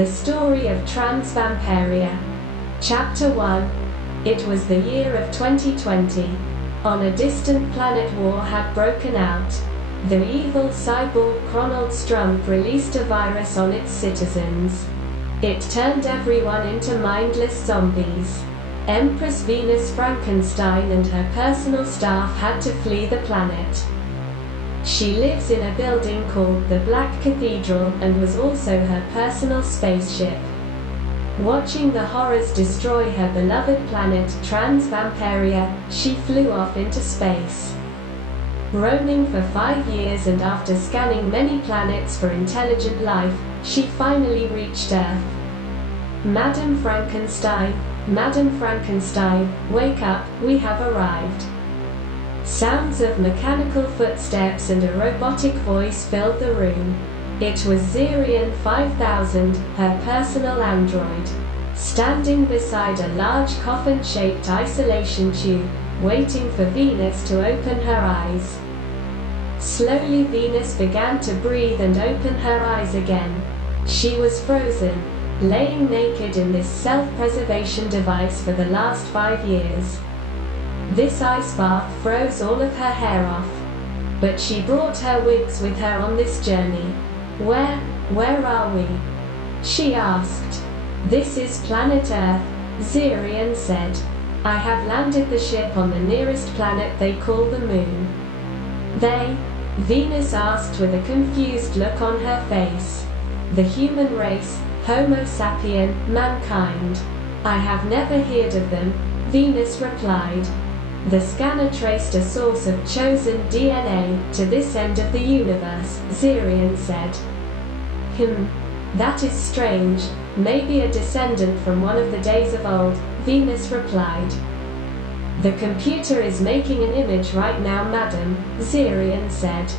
The Story of Vamperia. Chapter 1. It was the year of 2020. On a distant planet, war had broken out. The evil cyborg Frankenstein released a virus on its citizens. It turned everyone into mindless zombies. Empress Venus Frankenstein and her personal staff had to flee the planet. She lives in a building called the Black Cathedral and was also her personal spaceship. Watching the horrors destroy her beloved planet Vamperia, she flew off into space. Roaming for 5 years and after scanning many planets for intelligent life, she finally reached Earth. Madam Frankenstein, wake up, we have arrived. Sounds of mechanical footsteps and a robotic voice filled the room. It was Zerian 5000, her personal android, standing beside a large coffin-shaped isolation tube, waiting for Venus to open her eyes. Slowly Venus began to breathe and open her eyes again. She was frozen, laying naked in this self-preservation device for the last 5 years. This ice bath froze all of her hair off. But she brought her wigs with her on this journey. Where are we? She asked. This is planet Earth, Zerian said. I have landed the ship on the nearest planet they call the Moon. Venus asked with a confused look on her face. The human race, Homo sapien, mankind. I have never heard of them, Venus replied. The scanner traced a source of chosen DNA to this end of the universe, Zerian said. That is strange, maybe a descendant from one of the days of old, Venus replied. The computer is making an image right now, madam, Zerian said.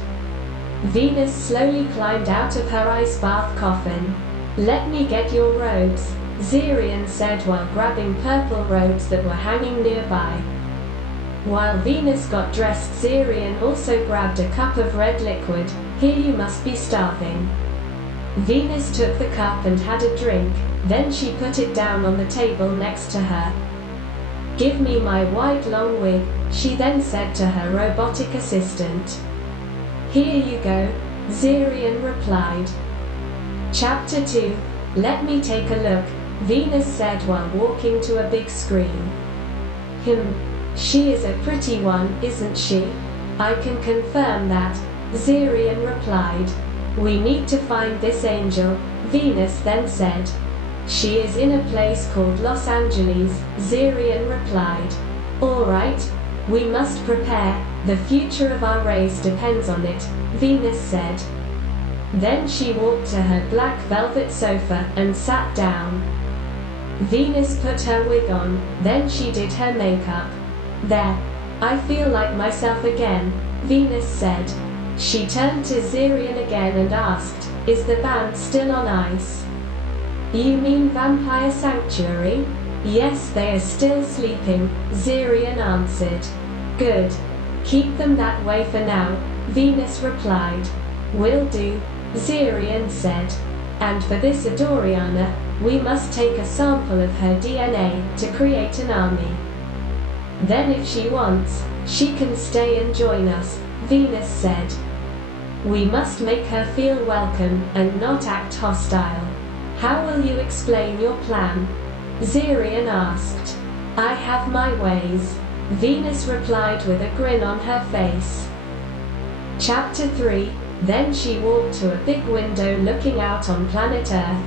Venus slowly climbed out of her ice bath coffin. Let me get your robes, Zerian said while grabbing purple robes that were hanging nearby. While Venus got dressed, Zerian also grabbed a cup of red liquid. Here you must be starving. Venus took the cup and had a drink, then she put it down on the table next to her. Give me my white long wig, she then said to her robotic assistant. Here you go, Zerian replied. Chapter 2. Let me take a look, Venus said while walking to a big screen. She is a pretty one, isn't she? I can confirm that, Zerian replied. We need to find this angel, Venus then said. She is in a place called Los Angeles, Zerian replied. All right, we must prepare, the future of our race depends on it, Venus said. Then she walked to her black velvet sofa and sat down. Venus put her wig on, then she did her makeup. There, I feel like myself again, Venus said. She turned to Zerian again and asked, is the band still on ice? You mean Vampire Sanctuary? Yes, they are still sleeping, Zerian answered. Good. Keep them that way for now, Venus replied. Will do, Zerian said. And for this Adoriana, we must take a sample of her DNA to create an army. Then if she wants, she can stay and join us, Venus said. We must make her feel welcome and not act hostile. How will you explain your plan? Zerian asked. I have my ways, Venus replied with a grin on her face. Chapter 3. Then she walked to a big window looking out on planet Earth.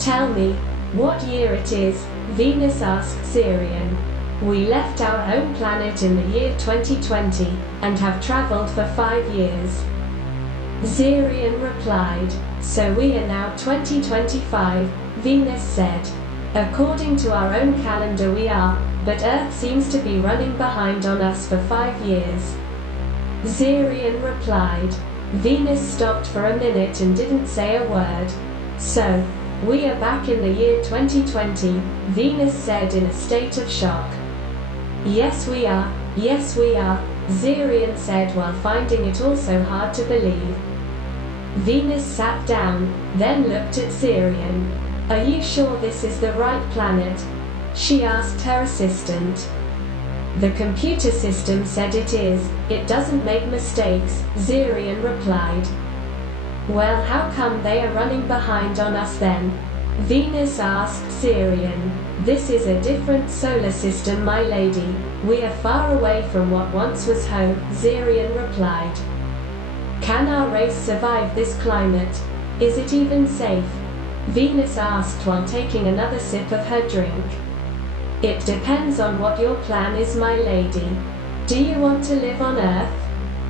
Tell me, what year it is, Venus asked Zerian. We left our home planet in the year 2020, and have traveled for 5 years. Zerian replied, so we are now 2025, Venus said. According to our own calendar we are, but Earth seems to be running behind on us for 5 years. Zerian replied. Venus stopped for a minute and didn't say a word. So, we are back in the year 2020, Venus said in a state of shock. Yes we are, Zerian said while finding it also hard to believe. Venus sat down, then looked at Zirian. "Are you sure this is the right planet?" she asked her assistant. "The computer system said it is. It doesn't make mistakes," Zirian replied. "Well, how come they are running behind on us then?" Venus asked Zirian. "This is a different solar system, my lady. We are far away from what once was home," Zirian replied. "Can our race survive this climate? Is it even safe?" Venus asked while taking another sip of her drink. "It depends on what your plan is, my lady. Do you want to live on Earth?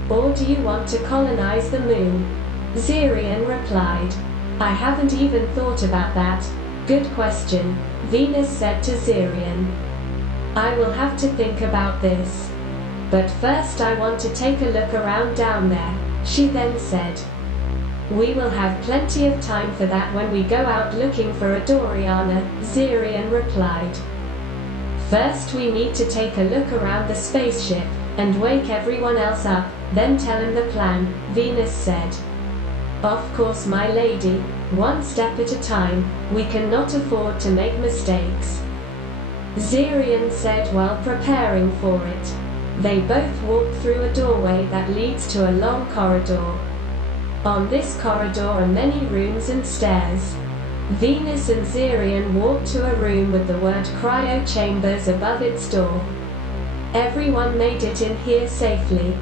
Or do you want to colonize the moon?" Zirian replied. "I haven't even thought about that." "Good question," Venus said to Zirian. "I will have to think about this. But first I want to take a look around down there," she then said. "We will have plenty of time for that when we go out looking for a Doriana," Zirian replied. "First we need to take a look around the spaceship, and wake everyone else up, then tell him the plan," Venus said. "Of course, my lady, one step at a time. We cannot afford to make mistakes," Zirian said while preparing for it. They both walked through a doorway that leads to a long corridor. On this corridor are many rooms and stairs. Venus and Zirian walked to a room with the word cryo chambers above its door. "Everyone made it in here safely?"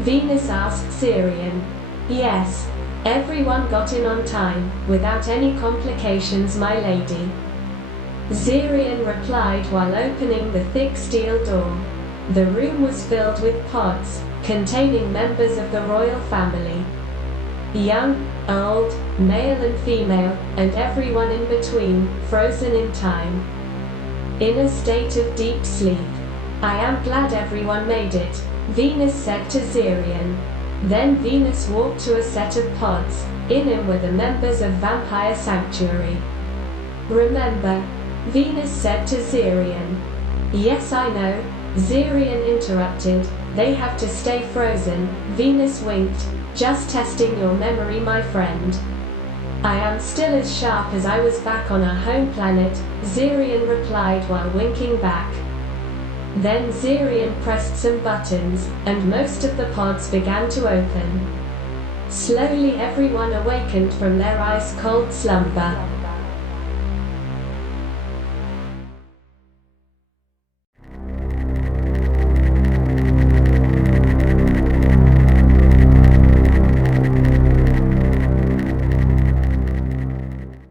Venus asked Zirian. "Yes. Everyone got in on time, without any complications, my lady," Zirian replied while opening the thick steel door. The room was filled with pods, containing members of the royal family. Young, old, male and female, and everyone in between, frozen in time. In a state of deep sleep. "I am glad everyone made it," Venus said to Zirian. Then Venus walked to a set of pods. In them were the members of Vampire Sanctuary. "Remember," Venus said to Zirian. "Yes, I know," Zirian interrupted. "They have to stay frozen," Venus winked. "Just testing your memory, my friend." "I am still as sharp as I was back on our home planet," Zirian replied while winking back. Then Zirian pressed some buttons, and most of the pods began to open. Slowly everyone awakened from their ice-cold slumber.